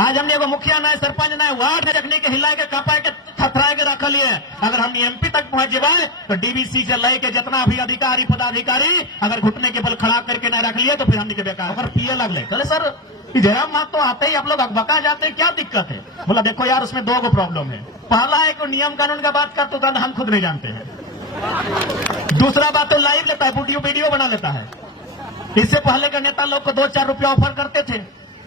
आज हमने एगो मुखिया ना सरपंच ना वार्ड में रखने के हिला के कपा के थथराए के रख लिए। अगर हमने एमपी तक पहुंच जाए तो डीवीसी से लेके जितना भी अधिकारी पदाधिकारी अगर घुटने के बल खड़ा करके न रख लिए तो फिर हमने के बेकार अगर पिए लगले। चले सर जयराम मात तो आते ही आप लोग अकबका जाते हैं, क्या दिक्कत है? बोला देखो यार उसमें दो प्रॉब्लम है। पहला है कि नियम कानून का बात करते तो हम खुद नहीं जानते हैं। दूसरा बात तो लाइव लेता है, वीडियो बना लेता है। इससे पहले के नेता लोग को 2-4 रुपया ऑफर करते थे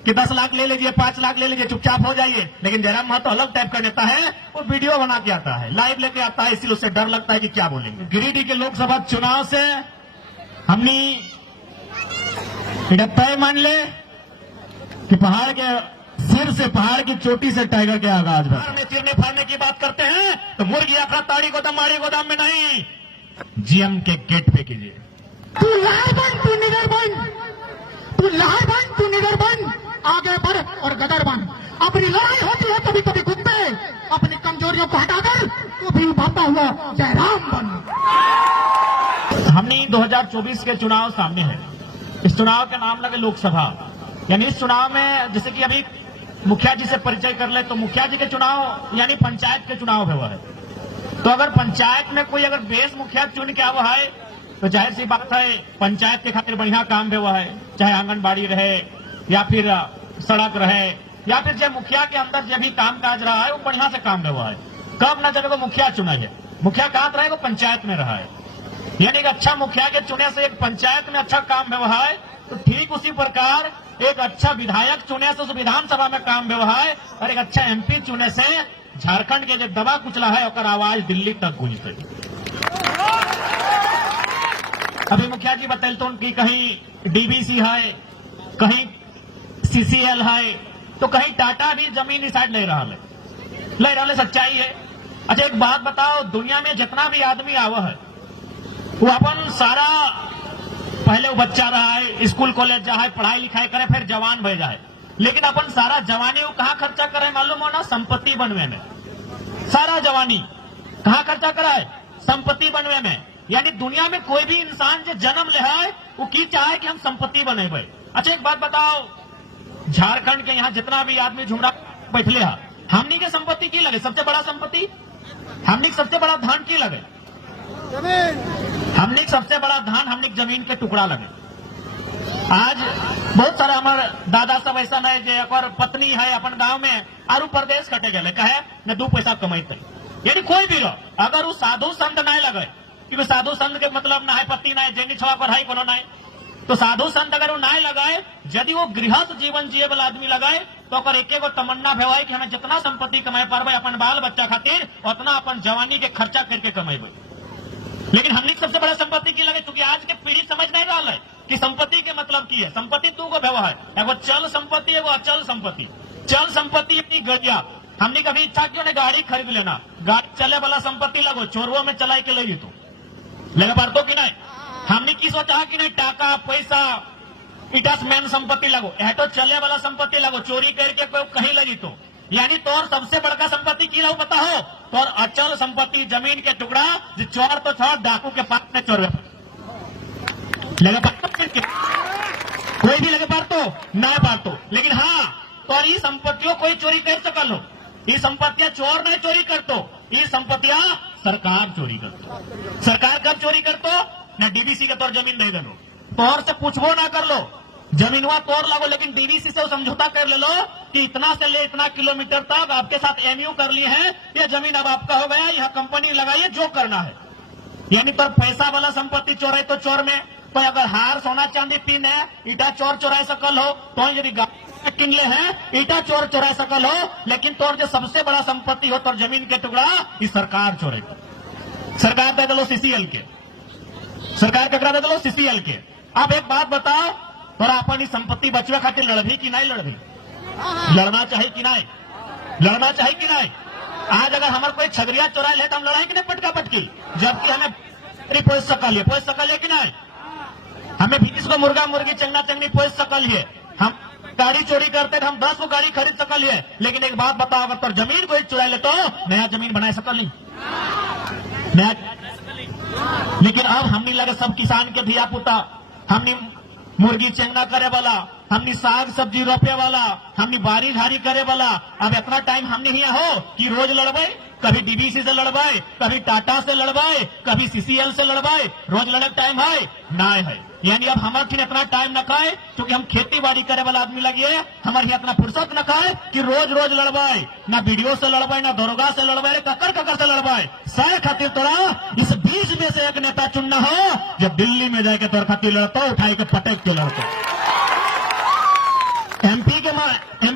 कि 10 लाख ले लीजिए, 5 लाख ले लीजिए, चुपचाप हो जाइए। लेकिन जयराम महतो अलग टाइप का नेता है, वो वीडियो बना के आता है, लाइव लेके आता है, इसलिए उससे डर लगता है कि क्या बोलेंगे। गिरिडीह के लोकसभा चुनाव से हमने तय मान ले कि पहाड़ के सिर से, पहाड़ की चोटी से टाइगर के आगाज में चिरने फाड़ने की बात करते हैं तो मुर्गी अखड़ा ताड़ी गोदाम माड़ी गोदाम में नहीं, जीएम के गेट पे कीजिए। तू लाल बन, तू निडर बन, तू लाल बन, तू निडर बन, आगे बढ़ और गदर बन। अपनी लड़ाई होती है कभी कभी खुद पे, अपनी कमजोरियों को हटाकर तू भी उभरता हुआ जयराम बन। हमने 2024 के चुनाव सामने है। इस चुनाव का नाम लगे लोकसभा, यानी इस चुनाव में जैसे कि अभी मुखिया जी से परिचय कर ले तो मुखिया जी के चुनाव यानी पंचायत के चुनाव हुआ है। तो अगर पंचायत में कोई अगर बेस मुखिया चुन के आवा है तो जाहिर सी बात है पंचायत के खातिर बढ़िया काम हुआ है, चाहे आंगनबाड़ी रहे या फिर सड़क रहे या फिर जब मुखिया के अंदर जब भी काम काज रहा है वो बढ़िया से काम हुआ है। कब न जब वो मुखिया चुना है, मुखिया कहाँ रहे वो पंचायत में रहा है, यानी कि अच्छा मुखिया के चुने से एक पंचायत में अच्छा काम हुआ है। तो ठीक उसी प्रकार एक अच्छा विधायक चुने से उस विधानसभा में काम हुआ है और एक अच्छा एमपी चुने से झारखंड के जो दबा कुचला है और आवाज दिल्ली तक गूंजते। अभी मुखिया जी बतल तो उनकी कहीं डीवीसी है, कहीं सीसीएल है, तो कहीं टाटा भी जमीन साइड ले रहा है, सच्चाई है। अच्छा एक बात बताओ, दुनिया में जितना भी आदमी आवा है वो अपन सारा पहले वो बच्चा रहा है, स्कूल कॉलेज जा है, पढ़ाई लिखाई करे, फिर जवान भय जाए, लेकिन अपन सारा जवानी वो कहाँ खर्चा करे मालूम हो ना? संपत्ति बनवे में। सारा जवानी कहाँ खर्चा करा है? संपत्ति बनवे में। यानी दुनिया में कोई भी इंसान जो जन्म ले है वो की चाहे कि हम संपत्ति बने भाई। अच्छा एक बात बताओ, झारखंड के यहाँ जितना भी आदमी झुमरा बैठले है, हमनी के संपत्ति की लगे? सबसे बड़ा संपत्ति हमनी सबसे बड़ा धान की लगे? हमने सबसे बड़ा धान हमने जमीन के टुकड़ा लगे। आज बहुत सारे हमारे दादा सब ऐसा है जो एक और पत्नी है अपन गांव में आरू प्रदेश कटे गए कहे न 2 पैसा कमाते, यानी कोई भी लो अगर वो साधु संत नहीं लगे, क्योंकि साधु संत के मतलब ना है पति ना है जैनी छवा पर है कोनो नहीं, तो साधु संत अगर वो नहीं लगाए, यदि वो गृहस्थ जीवन जिए वाला आदमी लगाए तो अगर एक तमन्ना भेवाई कि हमें जितना संपत्ति कमाए पाए अपन बाल बच्चा खातिर उतना अपन जवानी के खर्चा करके कमेबे। लेकिन हमने सबसे बड़ा संपत्ति की लगे, क्योंकि आज के पीढ़ी समझ नहीं रहा है कि संपत्ति के मतलब की है। संपत्ति 2 गो भेवा है, एगो चल संपत्ति एगो अचल संपत्ति। चल संपत्ति अपनी गड़िया, हमने कभी इच्छा क्यों नहीं गाड़ी खरीद लेना, गाड़ी चले वाला संपत्ति लगो, चोरवो में चलाई के ले तो लगे पार तो कि नहीं? हमने की सोचा कि नहीं टाका पैसा इटा मेन संपत्ति लगो, यह तो चले वाला संपत्ति लगो, चोरी करके कोई कहीं लगी तो। यानी तोर सबसे बड़का संपत्ति की लो पता हो? तोर अचल संपत्ति जमीन के टुकड़ा जो चोर तो छोड़ डाकू के पास में चोर लगे कोई भी लगे पार तो ना पार तो। लेकिन हाँ तो ये संपत्तियों कोई चोरी कर सकल हो, ये संपत्तियां चोर नहीं चोरी करतो, ये संपत्तियां सरकार चोरी करतो। सरकार कब चोरी करतो? न डीवीसी के तौर जमीन नहीं देनो, तौर से पूछबो ना कर लो, जमीनवा तोड़ लगो, लेकिन डीवीसी से समझौता कर ले लो कि इतना से ले इतना किलोमीटर तक आपके साथ एमयू कर लिए हैं, यह जमीन अब आपका हो गया, यह कंपनी लगाइए जो करना है। यानी पर पैसा वाला संपत्ति चोराई तो चोर में, तो अगर हार सोना चांदी तीन है, ईटा चोर चुराई सकल हो, तो यदि गाड़ी किनले हैं ईटा चोर चुराई सकल हो, लेकिन तोर जो सबसे बड़ा संपत्ति हो तो जमीन के टुकड़ा ये सरकार चोरेगी। सरकार दे दो सीसीएल के, सरकार ककरा दे दो सीसीएल के। अब एक बात बताओ, तोरा अपनी संपत्ति बचवे खातिर लड़भी कि नहीं लड़भी? लड़ना चाहिए कि नहीं? लड़ना चाहिए कि नहीं? आज अगर हमारे कोई छगरिया चुराई ले तो हम लड़ाई कि नहीं पटका पटकी, जबकि हमें पोस सकल है कि नहीं? हमें 20 को मुर्गा मुर्गी चंगना चंगनी पोस सकल है, हम गाड़ी चोरी करते तो हम 10 को गाड़ी खरीद सकल है। लेकिन एक बात बताओ, अगर तो जमीन कोई चुराई ले तो नया जमीन बना सकल नहीं नया। लेकिन अब हमने लगे सब किसान के धिया पुता, हमने मुर्गी चेंगना करे वाला हमने साग सब्जी रोपे वाला, हमने बारी झारी करे वाला, अब इतना टाइम हमने यहाँ हो कि रोज लड़बे, कभी डीबीसी से लड़बाए, कभी टाटा से लड़बाए, कभी सीसीएल से लड़बाए, रोज लड़े टाइम है ना है। यानी अब हमारे फिर इतना टाइम न खाए, क्योंकि हम खेती बाड़ी करे वाला आदमी लगे, हमारे यहाँ इतना फुर्सत न खाए कि रोज रोज लड़बाए, ना बीडीओ से लड़बाए, ना दरोगा से लड़बाए, ककर ककर से लड़बाए। सर खातिर तोरा इस 20 में से एक नेता चुनना हो जब दिल्ली में जाके तोर खातिर लड़ता, उठाई के पटक के लड़ता। एमपी के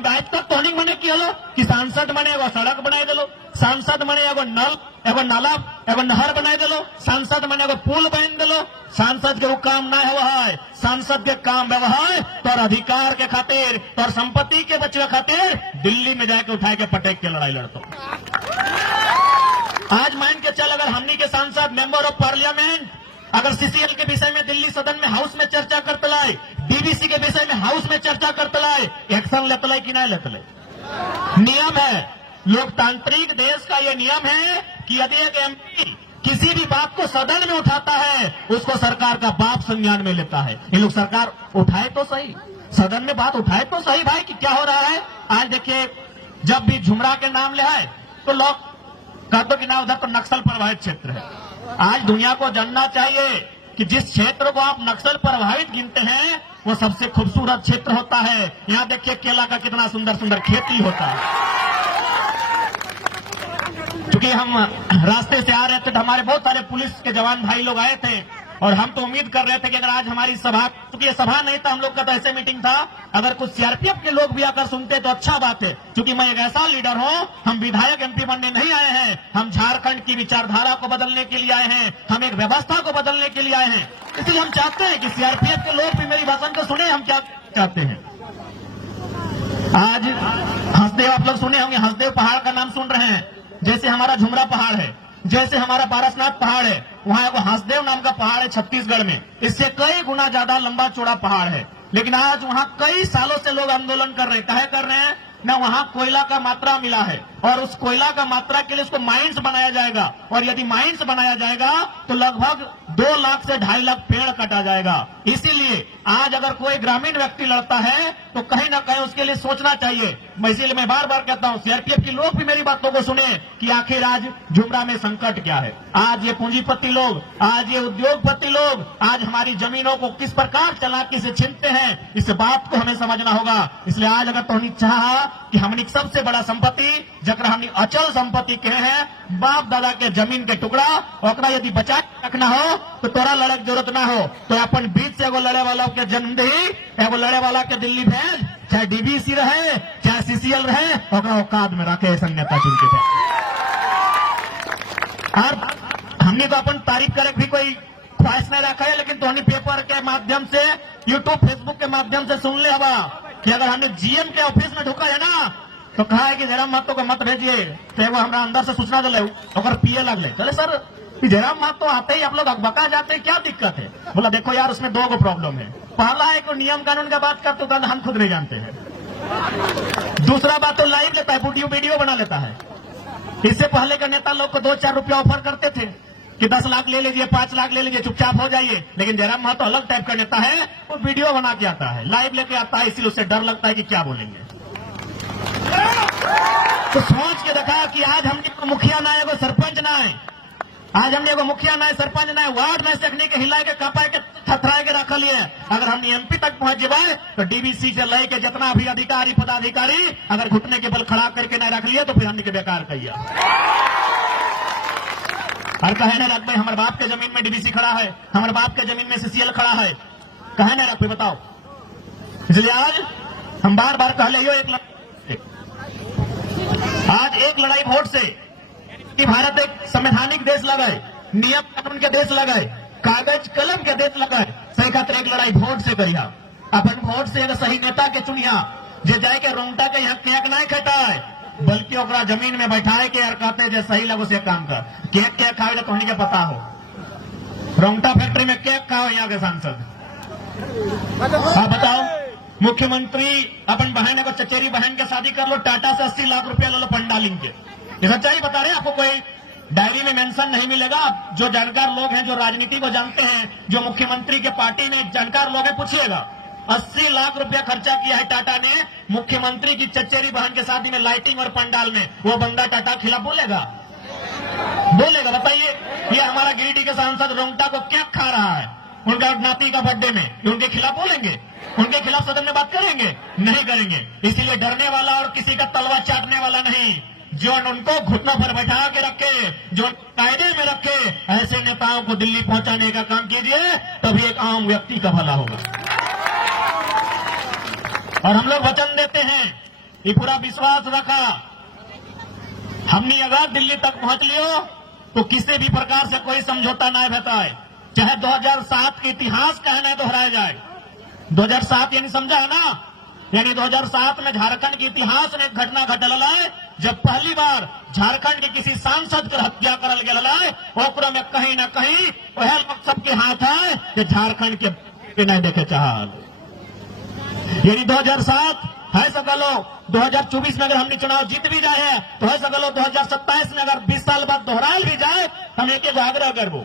आज तक टोनिंग बने की हलो कि सांसद बने एगो सड़क बनाए दिलो, सांसद बने एगो नाला एगो नहर बनाए दिलो, सांसद बने एगो पुल बन दिलो। सांसद के वो काम ना है, सांसद के काम है तोर अधिकार के खातिर, तोर संपत्ति के बचवे खातिर दिल्ली में जाके उठाए के पटक के लड़ाई लड़तो। आज मान के चल, अगर हमनी के सांसद मेंबर ऑफ पार्लियामेंट अगर सीसीएल के विषय में दिल्ली सदन में हाउस में चर्चा करते लाए, डीबीसी के विषय में हाउस में चर्चा करते लाए, एक्शन लेते लाए कि नहीं लेते लाए? नियम है, लोकतांत्रिक देश का ये नियम है कि यदि एक एमपी किसी भी बात को सदन में उठाता है, उसको सरकार का बाप संज्ञान में लेता है। ये लोग सरकार उठाए तो सही, सदन में बात उठाए तो सही भाई कि क्या हो रहा है। आज देखिए, जब भी झुमरा के नाम ले आए तो लोग कहते कि ना उधर तो नक्सल प्रभावित क्षेत्र है। आज दुनिया को जानना चाहिए कि जिस क्षेत्र को आप नक्सल प्रभावित गिनते हैं वो सबसे खूबसूरत क्षेत्र होता है। यहाँ देखिए केला का कितना सुंदर सुंदर खेती होता है। क्योंकि हम रास्ते से आ रहे थे तो हमारे बहुत सारे पुलिस के जवान भाई लोग आए थे और हम तो उम्मीद कर रहे थे कि अगर आज हमारी सभा, क्योंकि ये सभा नहीं था हम लोग का तो ऐसे मीटिंग था, अगर कुछ सीआरपीएफ के लोग भी आकर सुनते तो अच्छा बात है। क्योंकि मैं एक ऐसा लीडर हूं, हम विधायक एमपी बनने नहीं आए हैं, हम झारखंड की विचारधारा को बदलने के लिए आए हैं, हम एक व्यवस्था को बदलने के लिए आए हैं। इसलिए हम चाहते हैं कि सीआरपीएफ के लोग भी मेरी भाषण को सुने, हम क्या चाहते हैं। आज हंसदेव आप लोग सुने होंगे, हंसदेव पहाड़ का नाम सुन रहे हैं, जैसे हमारा झुमरा पहाड़ है, जैसे हमारा पारसनाथ पहाड़ है, वहां एक हंसदेव नाम का पहाड़ है छत्तीसगढ़ में, इससे कई गुना ज्यादा लंबा चौड़ा पहाड़ है। लेकिन आज वहां कई सालों से लोग आंदोलन कर रहे हैं। काहे कर रहे हैं? न वहां कोयला का मात्रा मिला है और उस कोयला का मात्रा के लिए उसको माइंस बनाया जाएगा, और यदि माइंस बनाया जाएगा तो लगभग 2 लाख से 2.5 लाख पेड़ काटा जाएगा। इसीलिए आज अगर कोई ग्रामीण व्यक्ति लड़ता है तो कहीं ना कहीं उसके लिए सोचना चाहिए। इसीलिए मैं बार बार कहता हूं सीआरपीएफ के लोग भी मेरी बातों को सुने कि आखिर आज झुमरा में संकट क्या है। आज ये पूंजीपति लोग, आज ये उद्योगपति लोग आज हमारी जमीनों को किस प्रकार चालाकी से छीनते हैं, इस बात को हमें समझना होगा। इसलिए आज अगर तो चाहा कि हमने सबसे बड़ा संपत्ति जकरा हमने अचल संपत्ति कहे हैं, बाप दादा के जमीन के टुकड़ा, ओकरा यदि बचा के रखना हो तो तोरा लड़े की जरूरत ना हो तो अपन बीच से एगो लड़े वाला के जन्म दही, एगो लड़े वाला के दिल्ली भेज, चाहे डीबीसी रहे चाहे सीसीएल रहे, ओकरा औकात में रखे ऐसा नेता चुन के। और हमने तो अपन तारीफ करे भी कोई ख्वाहिश नहीं रखा है, लेकिन तो हमने पेपर के माध्यम से, यूट्यूब फेसबुक के माध्यम से सुन ले हवा कि अगर हमने जीएम के ऑफिस में ढुका है ना तो कहा है कि जयराम महतो को मत भेजिए, तो वो हमारा अंदर से सूचना दिले और पिए लगले। चले सर जयराम महतो आते ही आप लोग अकबका जाते हैं, क्या दिक्कत है? बोला देखो यार उसमें 2 प्रॉब्लम है। पहला है कि नियम कानून का बात करते तो हम खुद नहीं जानते हैं। दूसरा बात तो लाइव लेता है, वीडियो बना लेता है। इससे पहले के नेता लोग को 2-4 रुपया ऑफर करते थे कि 10 लाख ले लीजिए, 5 लाख ले लीजिए, चुपचाप हो जाइए। लेकिन जयराम महतो अलग टाइप का नेता है, वो वीडियो बना के आता है, लाइव लेके आता है, इसलिए उससे डर लगता है कि क्या बोलेंगे। तो सोच के देखा कि आज हमने मुखिया ना है, वो सरपंच ना है, आज हमने को मुखिया ना है, सरपंच ना है, वार्ड में से के हिला के कपाए के थथराए के रख लिए। अगर हमने एमपी तक पहुंच जाए तो डीबीसी से लेके जितना भी अधिकारी पदाधिकारी अगर घुटने के बल खड़ा करके नहीं रख लिए तो फिर हमने के बेकार कहिए। और कहे नहीं रख भाई हमारे बाप के जमीन में डीबीसी खड़ा है, हमारे बाप के जमीन में सीसीएल खड़ा है, कहे नहीं रख भाई बताओ। इसलिए आज हम बार बार कह ले आज एक लड़ाई वोट से कि भारत एक संवैधानिक देश लगाए, नियम कानून के देश लगाए, कागज कलम के देश लगाए, सही खातिर एक लड़ाई वोट से करिया। अपन वोट से सही नेता के चुनिया, जे जाए के रोंगटा के यहाँ केक नहीं खाता है, बल्कि ओकरा जमीन में बैठाए के और कहते जो सही लगो से काम कर। केक खाए तो के पता हो, रोंगटा फैक्ट्री में केक खाओ यहाँ के सांसद। आप बताओ, मुख्यमंत्री अपन बहन को चचेरी बहन के शादी कर लो, टाटा से 80 लाख रुपया ले लो पंडालिंग के। ये सच्चाई बता रहे हैं, आपको कोई डायरी में मेंशन नहीं मिलेगा। जो जानकार लोग हैं, जो राजनीति को जानते हैं, जो मुख्यमंत्री के पार्टी में जानकार लोग हैं, पूछिएगा 80 लाख रुपया खर्चा किया है टाटा ने मुख्यमंत्री की चचेरी बहन के शादी में लाइटिंग और पंडाल में। वो बंदा टाटा के खिलाफ बोलेगा? बोलेगा? बताइए। ये हमारा गिरिडीह के सांसद रोंगटा को क्या खा रहा है उनका नाती का बर्थडे में, ये उनके खिलाफ बोलेंगे? उनके खिलाफ सदन में बात करेंगे? नहीं करेंगे। इसीलिए डरने वाला और किसी का तलवा चाटने वाला नहीं, जो उनको घुटनों पर बैठा के रखे, जो कायदे में रखे, ऐसे नेताओं को दिल्ली पहुंचाने का काम कीजिए, तभी एक आम व्यक्ति का भला होगा। और हम लोग वचन देते हैं, ये पूरा विश्वास रखा, हमने अगर दिल्ली तक पहुंच लियो तो किसी भी प्रकार से कोई समझौता न बताए, चाहे 2007 के इतिहास का न दोहराया जाए। 2007 यानी समझा है ना, यानी 2007 में झारखंड के इतिहास में एक घटना घटल है, जब पहली बार झारखंड के किसी सांसद की हत्या करल गया, ओकरा में कहीं न कहीं वह लोग सबके हाथ है कि झारखंड के नहीं देखे चाहल। यानी 2007 है सकलो 2024 में अगर हमने चुनाव जीत भी जाए तो है सकलो 2027 में अगर 20 साल बाद दोहराल भी जाए तो हम एक आग्रह करबो,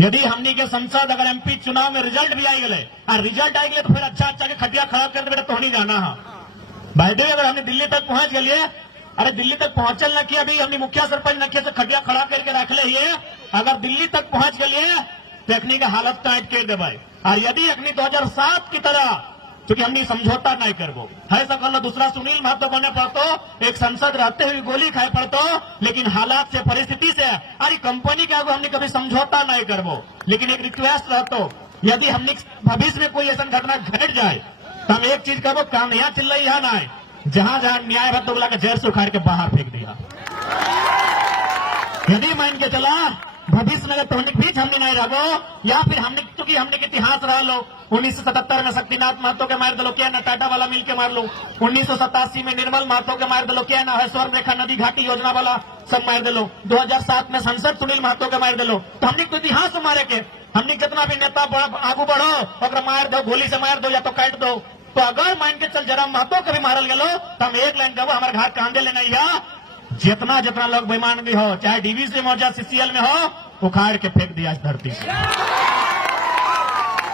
यदि हमनी के संसद अगर एमपी चुनाव में रिजल्ट भी आई गए और रिजल्ट आई गए तो फिर अच्छा के खटिया खराब कर बेटा तो नहीं जाना है भाई। अगर हमने दिल्ली तक पहुंच गए, अरे दिल्ली तक पहुंचल न किया, अभी हमने मुखिया सरपंच न किया तो खटिया खड़ा करके रख ले। ये अगर दिल्ली तक पहुंच गए तो अखनी का हालत टाइट कर दे भाई। और यदि अखनी 2007 की तरह क्योंकि हमने समझौता नहीं करबो है सकल दूसरा सुनील महतो बने पड़तो, एक संसद रहते हुए गोली खाए पड़तो, लेकिन हालात से परिस्थिति से अरे कंपनी के आगे हमने कभी समझौता नहीं करबो। लेकिन एक रिक्वेस्ट रहतो, यदि हमने भविष्य में कोई ऐसा घटना घट जाए तो हम एक चीज करबो, काम यहाँ चिल्ला यहाँ ना है, जहां जहां न्याय भत्तो बोला के जहर से उखाड़ के बाहर फेंक दिया। यदि मान के चला भविष्य में तो बीच हमने नहीं रहो, या फिर हमने क्योंकि हमने के इतिहास रहा लो 1977 में शक्तिनाथ महतो के मार दलो क्या ना, टाटा वाला मिल के मार लो, 1987 में निर्मल महतो के मार दलो क्या ना, है स्वर्ग रेखा नदी घाटी योजना वाला सब मार दलो, 2007 में संसद सुनील महतो के मार दलो। तो हमने तो इतिहास मारे के, हमने कितना भी नेता आगू बढ़ो अगर मार दो, गोली से मार दो या तो काट दो। तो अगर मान के चल जरा महतो के भी मारल गलो तो हम एक लाइन कहो हमारे घाट कांदे लेना या जितना जितना लोग बेईमान भी हो, चाहे डीवीसी में हो चाहे सीसीएल में हो, उखाड़ के फेंक दिया इस धरती से।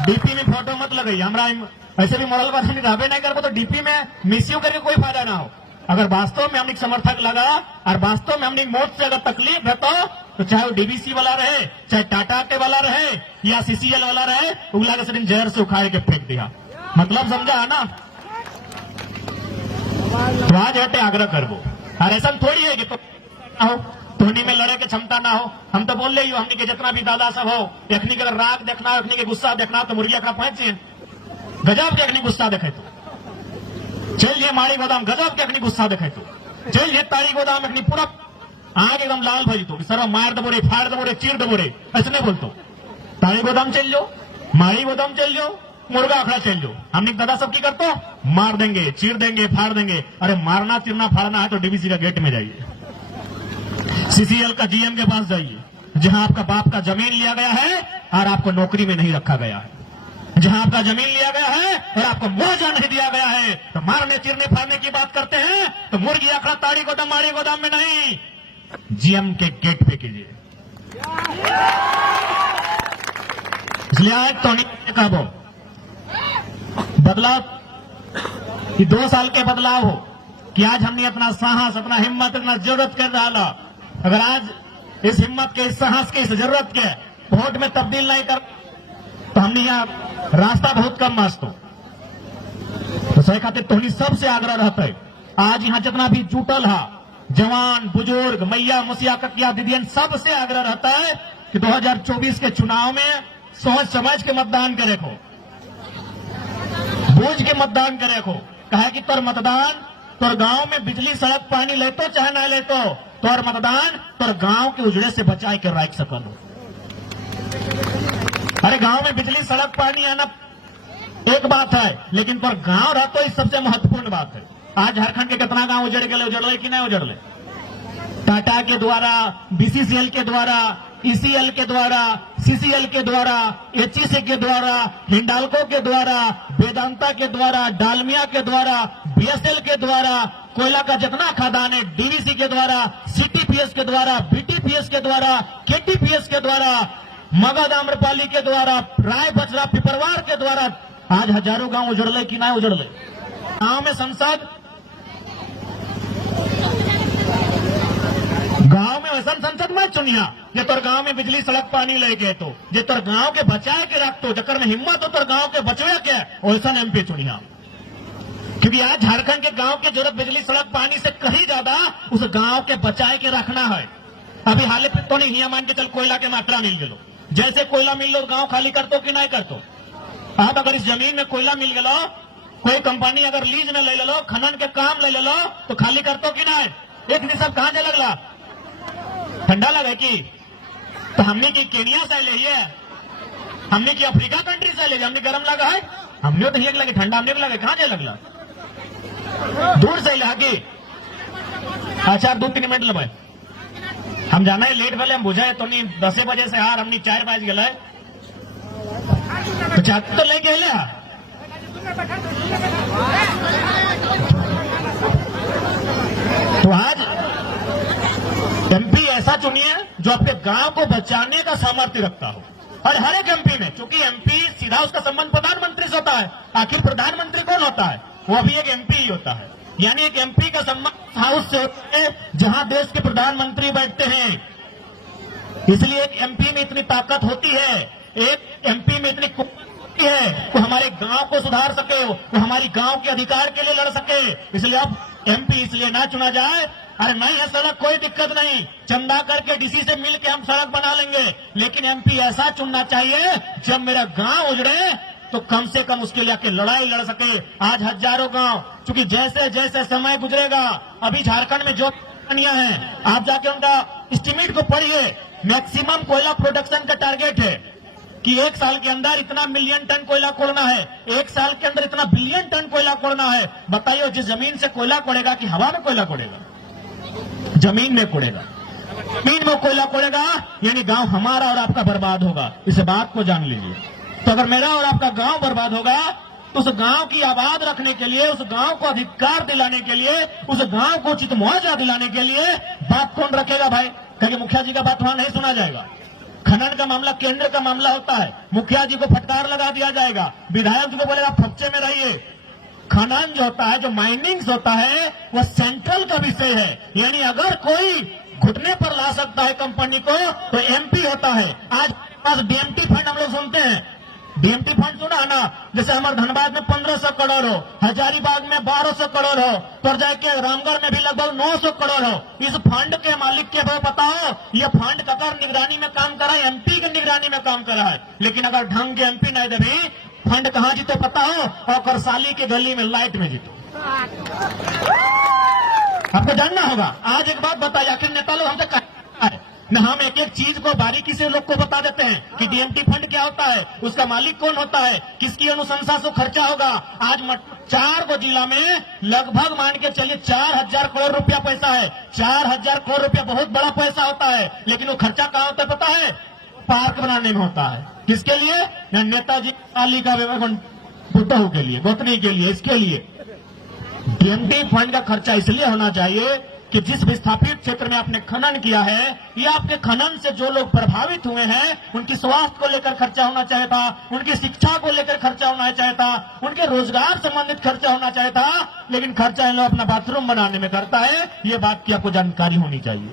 डीपी में फोटो मत लगाइए, हमारा ऐसे भी मॉडल पर हमने रहबे नहीं करबो तो डीपी में मिसयू करके कोई फायदा ना हो। अगर वास्तव में हमने समर्थक लगा और वास्तव में हमने मौत से अगर तकलीफ है तो चाहे वो डीवीसी वाला रहे, चाहे टाटा के वाला रहे या सीसीएल वाला रहे, उगला के दिन जहर से उखाड़ के फेंक दिया। मतलब समझा है ना? तो आज हटे आग्रह करबो, और ऐसा थोड़ी है कि तोहनी में लड़े की क्षमता ना हो। हम तो बोल रही हो हमने के जितना भी दादा सब हो, अखनी के राग देखना, अखनी के गुस्सा देखना तो मुर्गिया का पहुंचे गजब के अखनी गुस्सा देखे तो चलिए माड़ी गोदाम गजब के अखनी गुस्सा देखे तो चलिए ताड़ी गोदाम अखनी पूरा आग एकदम लाल भजी तो सर मार दबो रे, फाड़ दबो रे, चीर दबो रे, ऐसे नहीं बोलतो। ताड़ी गोदाम चल जाओ, माड़ी गोदाम चल जाओ, मुर्गा अखड़ा चल जाओ, हमने दादा सब की करतो मार देंगे, चीर देंगे, फाड़ देंगे। अरे मारना चीरना फाड़ना है तो डीवीसी का गेट में जाइए, सीसीएल का जीएम के पास जाइए, जहां आपका बाप का जमीन लिया गया है और आपको नौकरी में नहीं रखा गया है, जहां आपका जमीन लिया गया है और आपको मुआवजा नहीं दिया गया है। तो मारने चीरने फाड़ने की बात करते हैं तो मुर्गी अखड़ा ताड़ी गोदाम माड़ी गोदाम में नहीं, जीएम के गेट पे कीजिए। इसलिए आज तो कहबो बदलाव कि 2 साल के बदलाव हो कि आज हमने अपना साहस, अपना हिम्मत, अपना जरूरत कर रहा। अगर आज इस हिम्मत के, इस साहस के, इस जरूरत के वोट में तब्दील नहीं कर तो हमने यहाँ रास्ता बहुत कम मास्तो। तो सही खातिर तोहनी सबसे आग्रह रहता है, आज यहाँ जितना भी जुटल है जवान बुजुर्ग मैया मुसिया ककिया दीदियन, सबसे आग्रह रहता है कि 2024 के चुनाव में सोच समझ के मतदान करे को, बूझ के मतदान करे को। कहे कि तोर मतदान तोर गांव में बिजली सड़क पानी लेतो चाहे ना लेतो, तोर मतदान तोर गांव के उजड़े से बचाए के रख सकल। अरे गांव में बिजली सड़क पानी आना एक बात है, लेकिन तोर गांव रहतो इस सबसे महत्वपूर्ण बात है। आज झारखंड के कितना गांव उजड़ गए, उजड़े कि नहीं उजड़ले? टाटा के द्वारा, बीसीसीएल के द्वारा, ईसीएल के द्वारा, सीसीएल के द्वारा, एचईसी के द्वारा, हिंडाल्को के द्वारा, वेदांता के द्वारा, डालमिया के द्वारा, बीएसएल के द्वारा, कोयला का जितना खदान है डीवीसी के द्वारा, सीटीपीएस के द्वारा, बीटीपीएस के द्वारा, केटीपीएस के द्वारा, मगध आम्रपाली के द्वारा, राय बजरा पिपरवार के द्वारा आज हजारों गांव उजड़ले कि ना उजड़ले। गांव में संसद, गांव में वैसा संसद मत चुनिया जे तोर गांव में बिजली सड़क पानी लेके तो जे तोर गांव के बचाए के रख तो जकर में हिम्मत हो तोर गांव के बचवे के वैसा एमपी चुनिया। क्योंकि आज झारखंड के गांव की जरूरत बिजली सड़क पानी से कहीं ज्यादा उस गांव के बचाए के रखना है। अभी हाल तो नहीं हिया मान के चल कोयला के मात्रा मिल गलो, जैसे कोयला मिल लो गांव खाली कर तो कि नहीं कर तो। आप अगर इस जमीन में कोयला मिल गलो, कोई कंपनी अगर लीज में ले लो, खनन के काम ले लो तो खाली कर तो कि नहीं। एक दिन सब कहां से लगला, ठंडा लगे कि तो हमने की केनिया से ले लिया, हमने की अफ्रीका कंट्री से ले लिया, हमने गर्म लगा है, हमने तो लगे ठंडा, हमने लगे कहां से लगला, दूर से लगे। अच्छा 2-3 मिनट लगे, हम जाना है लेट वाले हम बुझाए तो नहीं 10 बजे से हार हमने 4 बज गए तो चाहते तो लेके ले। तो आज एमपी ऐसा चुनिए जो आपके गांव को बचाने का सामर्थ्य रखता हो। और हर एक एमपी में, क्योंकि एमपी सीधा उसका संबंध प्रधानमंत्री से होता है, आखिर प्रधानमंत्री कौन होता है, वो भी एक एमपी ही होता है। यानी एक एमपी का संबंध हाउस से होता है जहां देश के प्रधानमंत्री बैठते हैं। इसलिए एक एमपी में इतनी ताकत होती है, एक एमपी में इतनी कुवत है, वो हमारे गांव को सुधार सके, वो हमारी गांव के अधिकार के लिए लड़ सके। इसलिए अब एमपी इसलिए ना चुना जाए, अरे नहीं है सड़क कोई दिक्कत नहीं, चंदा करके डीसी से मिल के हम सड़क बना लेंगे, लेकिन एमपी ऐसा चुनना चाहिए जब मेरा गांव उजड़े तो कम से कम उसके लिए आके लड़ाई लड़ सके। आज हजारों गांव, क्योंकि जैसे जैसे समय गुजरेगा, अभी झारखंड में जो कंपनियां हैं आप जाके उनका एस्टिमेट को पढ़िए, मैक्सिमम कोयला प्रोडक्शन का टारगेट है कि 1 साल के अंदर इतना मिलियन टन कोयला कोड़ना है, 1 साल के अंदर इतना बिलियन टन कोयला कोड़ना है। बताइए जिस जमीन से कोयला कोड़ेगा कि हवा में कोयला कोड़ेगा, जमीन में कोड़ेगा, जमीन में कोयला कोड़ेगा, यानी गांव हमारा और आपका बर्बाद होगा। इस बात को जान लीजिए। तो अगर मेरा और आपका गांव बर्बाद होगा तो उस गांव की आबाद रखने के लिए, उस गांव को अधिकार दिलाने के लिए, उस गांव को उचित मुआवजा दिलाने के लिए बात कौन रखेगा भाई? क्योंकि मुखिया जी का बात वहां नहीं सुना जाएगा। खनन का मामला केंद्र का मामला होता है, मुखिया जी को फटकार लगा दिया जाएगा, विधायक जी को बोलेगा फच्चे में रहिए। खनन जो होता है, जो माइनिंग होता है, वह सेंट्रल का विषय है। यानी अगर कोई घुटने पर ला सकता है कंपनी को तो एमपी होता है। आज पास डीएमटी फंड हम लोग सुनते हैं, डीएमटी फंड सुना है ना, जैसे हमारे धनबाद में 1500 करोड़ हो, हजारीबाग में 1200 करोड़ हो, तो जाके रामगढ़ में भी लगभग 900 करोड़ हो। इस फंड के मालिक के वो बताओ, ये फंड ककर निगरानी में काम करा है, एमपी की निगरानी में काम करा है। लेकिन अगर ढंग के एमपी नहीं देवी, फंड कहां जीतो पता हो? और करसाली के गली में लाइट में जीतो। आपको जानना होगा। आज एक बात बताइए, आखिर नेता लोग हमसे कहता है न, हम एक एक चीज को बारीकी से लोग को बता देते हैं कि डीएमटी फंड क्या होता है, उसका मालिक कौन होता है, किसकी अनुशंसा से खर्चा होगा। आज 4 गो जिला में लगभग मान के चलिए 4000 करोड़ रुपया पैसा है। 4000 करोड़ रुपया बहुत बड़ा पैसा होता है, लेकिन वो खर्चा कहाँ होता है पता है? पार्क बनाने में होता है। किसके लिए? नेताजी पाली का बुद्धू के लिए, गोतनी के लिए, इसके लिए डीएमटी फंड का खर्चा इसलिए होना चाहिए कि जिस विस्थापित क्षेत्र में आपने खनन किया है, या आपके खनन से जो लोग प्रभावित हुए हैं, उनकी स्वास्थ्य को लेकर खर्चा होना चाहिए था, उनकी शिक्षा को लेकर खर्चा होना चाहिए था, उनके रोजगार संबंधित खर्चा होना चाहिए था। लेकिन खर्चा इन लोग अपना बाथरूम बनाने में करता है। ये बात की आपको जानकारी होनी चाहिए।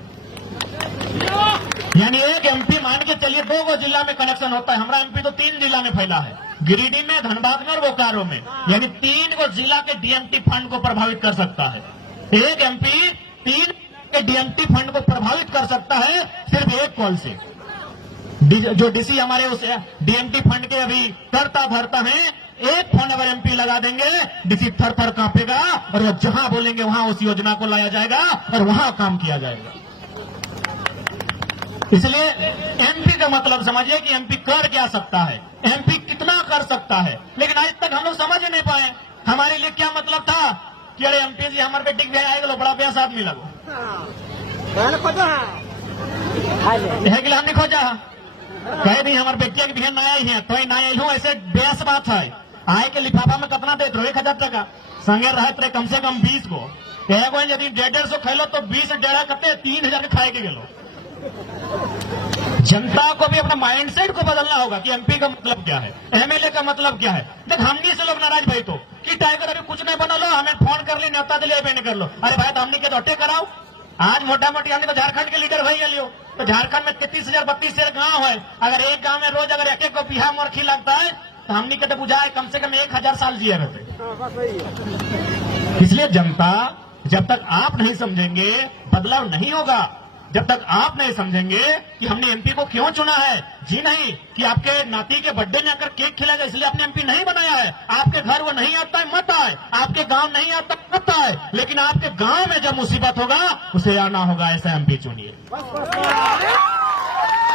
यानी एक एमपी मान के चलिए 2 गो जिला में कनेक्शन होता है। हमारा एमपी तो 3 जिला में फैला है, गिरिडीह में, धनबाद में और बोकारो में। यानी 3 गो जिला के डीएमटी फंड को प्रभावित कर सकता है। एक एमपी 3 के डीएमटी फंड को प्रभावित कर सकता है सिर्फ एक कॉल से। जो डीसी हमारे उस डीएमटी फंड के अभी करता भरता है, एक फोन अगर एमपी लगा देंगे, डीसी थर थर कांपेगा और वो जहां बोलेंगे वहां उस योजना को लाया जाएगा और वहां काम किया जाएगा। इसलिए एमपी का मतलब समझिए कि एमपी कर क्या सकता है, एमपी कितना कर सकता है। लेकिन आज तक हम लोग समझ नहीं पाए हमारे लिए क्या मतलब था कि अरे एमपी जी हमारे बेटी के आएगा बड़ा ब्यास आदमी लगो है हमने खोजा कहे भी हमारे बेटिया की बहन ना आई है तो ना आई हूँ, ऐसे बेस बात है। आए के लिफाफा में कितना देते रहो? 1000 टका संगे रहे कम से कम 20 गो, एगो यदि 150 खेलो तो 20 डेढ़ कते 3000 के खाए के गेलो। जनता को भी अपना माइंडसेट को बदलना होगा कि एमपी का मतलब क्या है, एमएलए का मतलब क्या है। देख हमनी से लोग नाराज भाई तो कि टाइगर अभी कुछ नहीं बना लो, हमें फोन कर ली न्योता दिले नहीं कर लो। अरे भाई तो हमने के दौटे कराओ। आज मोटा मोटी हमने तो झारखंड के लीडर भाई लियो, तो झारखंड में 33,000 32,000 गांव है। अगर एक गांव में रोज अगर एक को बिहा मरखी लगता है तो हमने के तो बुझाए कम से कम 1000 साल जिए रहते। इसलिए जनता जब तक आप नहीं समझेंगे बदलाव नहीं होगा। जब तक आप नहीं समझेंगे कि हमने एमपी को क्यों चुना है, जी नहीं कि आपके नाती के बर्थडे में आकर केक खिलाएगा इसलिए आपने एमपी नहीं बनाया है। आपके घर वो नहीं आता है मत आए, आपके गांव नहीं आता मत आए, लेकिन आपके गांव में जब मुसीबत होगा उसे आना होगा, ऐसा एमपी चुनिए।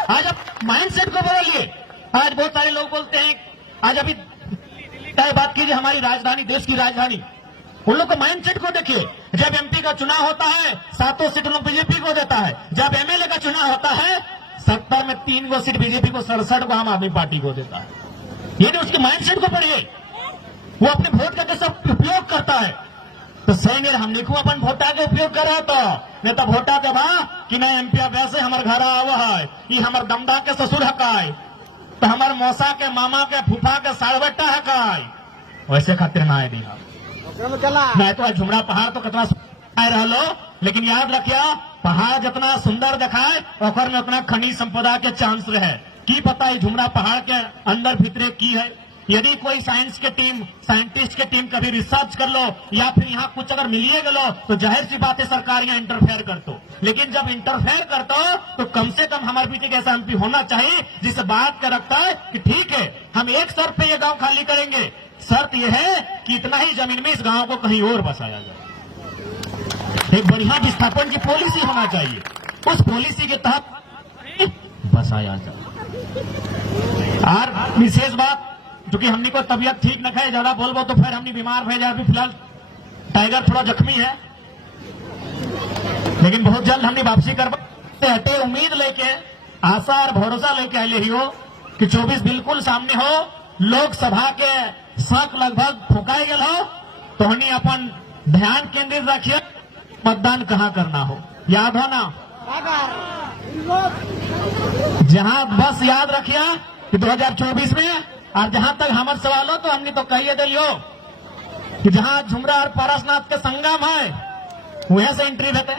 आज आप माइंडसेट को बदलिए। आज बहुत सारे लोग बोलते हैं, आज अभी बात कीजिए हमारी राजधानी, देश की राजधानी, उन लोग को माइंडसेट को देखिए। जब एमपी का चुनाव होता है 7 सीट लोग बीजेपी को देता है, जब एमएलए का चुनाव होता है 70 में 3 सीट बीजेपी को, 67 को आम आदमी पार्टी को देता है। ये उसके माइंडसेट को पढ़िए, वो अपने वोट का कैसा उपयोग करता है। तो सही मेरे हमने को अपन वोटा का उपयोग कर रहा तो मैं तो वोटा देवा कि मैं एमपी वैसे हमारे घर आवा है, कि हमारे दमदा के ससुर हकाय, तो हमारे मौसा के मामा के फूफा के साड़बट्टा हकाय, वैसे खातिर ना नहीं है। मैं तो झुमरा पहाड़ तो कितना रह लो, लेकिन याद रखिया पहाड़ जितना सुंदर दिखाए और में उतना खनिज संपदा के चांस रहे। की पता है झुमरा पहाड़ के अंदर भीतरे की है। यदि कोई साइंस के टीम, साइंटिस्ट के टीम कभी रिसर्च कर लो या फिर यहाँ कुछ अगर मिलिए गलो तो जाहिर सी बात है सरकार यहाँ इंटरफेयर कर दो। लेकिन जब इंटरफेयर करते हो तो कम से कम हमारे पीछे ऐसा एमपी होना चाहिए जिसे बात कर रखता है कि ठीक है हम एक शर्त पे ये गांव खाली करेंगे, शर्त यह है कि इतना ही जमीन में इस गांव को कहीं और बसाया जाए। एक बढ़िया विस्थापन की पॉलिसी होना चाहिए, उस पॉलिसी के तहत बसाया जाए। और विशेष बात, क्योंकि हमने को तबियत ठीक न है, ज्यादा बोलबो तो फिर हमने बीमार हो जाए। अभी फिलहाल टाइगर थोड़ा जख्मी है, लेकिन बहुत जल्द हमने वापसी करवा हटे। उम्मीद लेके, आशा और भरोसा लेके आए ही हो कि 24 बिल्कुल सामने हो। लोकसभा के शक लगभग फुकाए गए हो तो हमने अपन ध्यान केंद्रित रखिए, मतदान कहाँ करना हो याद हो ना। जहां बस याद रखिए कि 2024 में, और जहां तक हमारे सवाल हो तो हमने तो कहिए दिलियो कि जहां झुमरा और पारसनाथ के संगम है वहीं से एंट्री देते।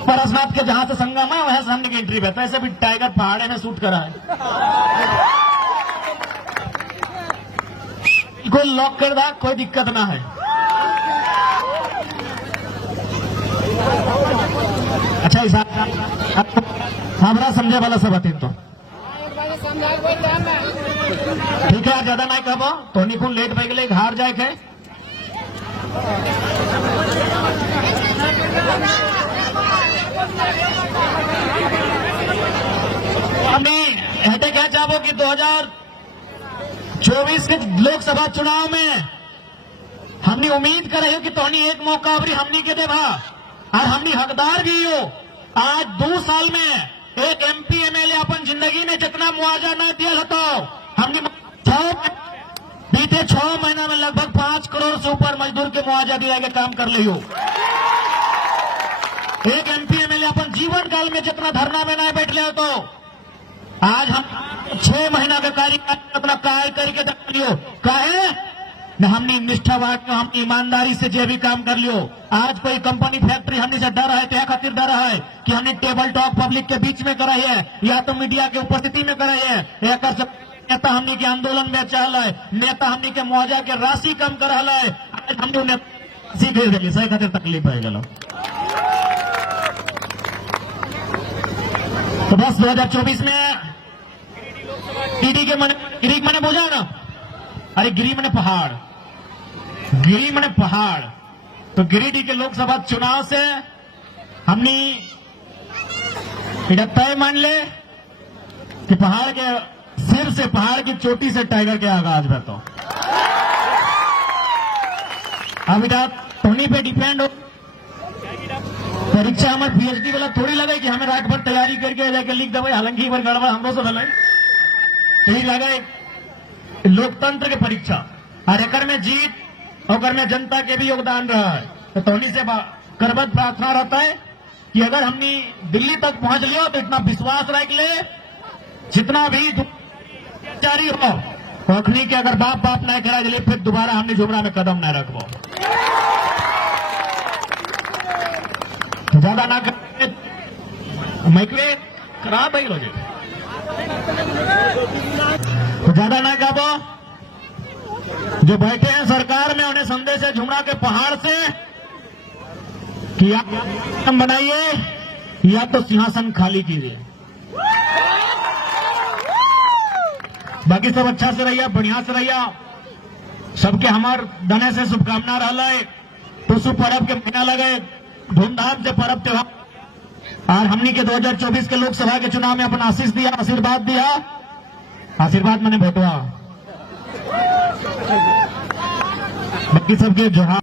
पारसनाथ के जहां से संगम है वहीं से हमने की एंट्री देता है। ऐसे भी टाइगर पहाड़े में शूट करा है, कोई लॉक कर दा, कोई दिक्कत ना है। अच्छा हमारा समझे वाला सब हथिन तो ठीक है, ज्यादा नहीं कहबो तो निकुल लेट बह गए घर जाए के। हमें हटे क्या चाहो कि 2024 के लोकसभा चुनाव में हमने उम्मीद कर रहे हो कि तोहनी एक मौका अभी हमनी के देवा और हमनी हकदार भी हो। आज 2 साल में एक एमपी एमएलए अपन जिंदगी में जितना मुआवजा न दिया तो हमने बीते 6 महीना में लगभग 5 करोड़ से ऊपर मजदूर के मुआवजा दिया के काम कर लियो। एक एमपी एमएलए अपन जीवन काल में जितना धरना में न बैठ लिया तो आज हम 6 महीना का कार्य अपना कार्य करके देख लियो। काहे न हमने निष्ठावान, हम ईमानदारी से जो भी काम कर लियो। आज कोई कंपनी फैक्ट्री हमने से डर है, त्या खातिर डर है कि हमने टेबल टॉक पब्लिक के बीच में कराई है या तो मीडिया के उपस्थिति में कराई है, या कर नेता हमने के आंदोलन में चल है, नेता हमने के मुआवजा के राशि कम कर है। आज हमने उन्हें सीधे दिली सही खातिर तकलीफ है गलो। तो बस 2024 में गिरी के मने बोझा ना, अरे गिरी मने पहाड़, गिरी मने पहाड़। तो गिरिडीह के लोकसभा चुनाव से हमने तय मान ले कि पहाड़ के सिर से, पहाड़ की चोटी से टाइगर के आगाज में तो अभी धोनी पे डिपेंड हो। परीक्षा हमारे पीएचडी वाला थोड़ी लगे कि हमें रात भर तैयारी करके जाके लिख दे, हालांकि एक बार गड़बड़ हमरो से भले तो ही लगा लोकतंत्र के परीक्षा और एकर में जीत और में जनता के भी योगदान रहा है। तो तोनी से करबद्ध प्रार्थना रहता है कि अगर हमने दिल्ली तक पहुंच लियो तो इतना विश्वास रख ले, जितना भी जारी हो अखनी के अगर बाप बाप नहीं करा दिले फिर दोबारा हमने झुमरा में कदम नहीं रखबो। तो ज्यादा ना कर मैकवे करा भाई रोजे, तो ज्यादा ना कहबो। जो बैठे हैं सरकार में उन्हें संदेश है झुमरा के पहाड़ से कि आप बनाइए या तो सिंहासन खाली कीजिए। बाकी सब अच्छा से रहिए, बढ़िया से रहिए। सबके हमार दने से शुभकामना रहा है। टुसु पर्व के महीना लगे, धूमधाम से पर्व त्योहार और हमनी के 2024 के लोकसभा के चुनाव में अपना आशीष दिया, आशीर्वाद दिया। आशीर्वाद मैंने भेटवा बाकी सबके जोहार।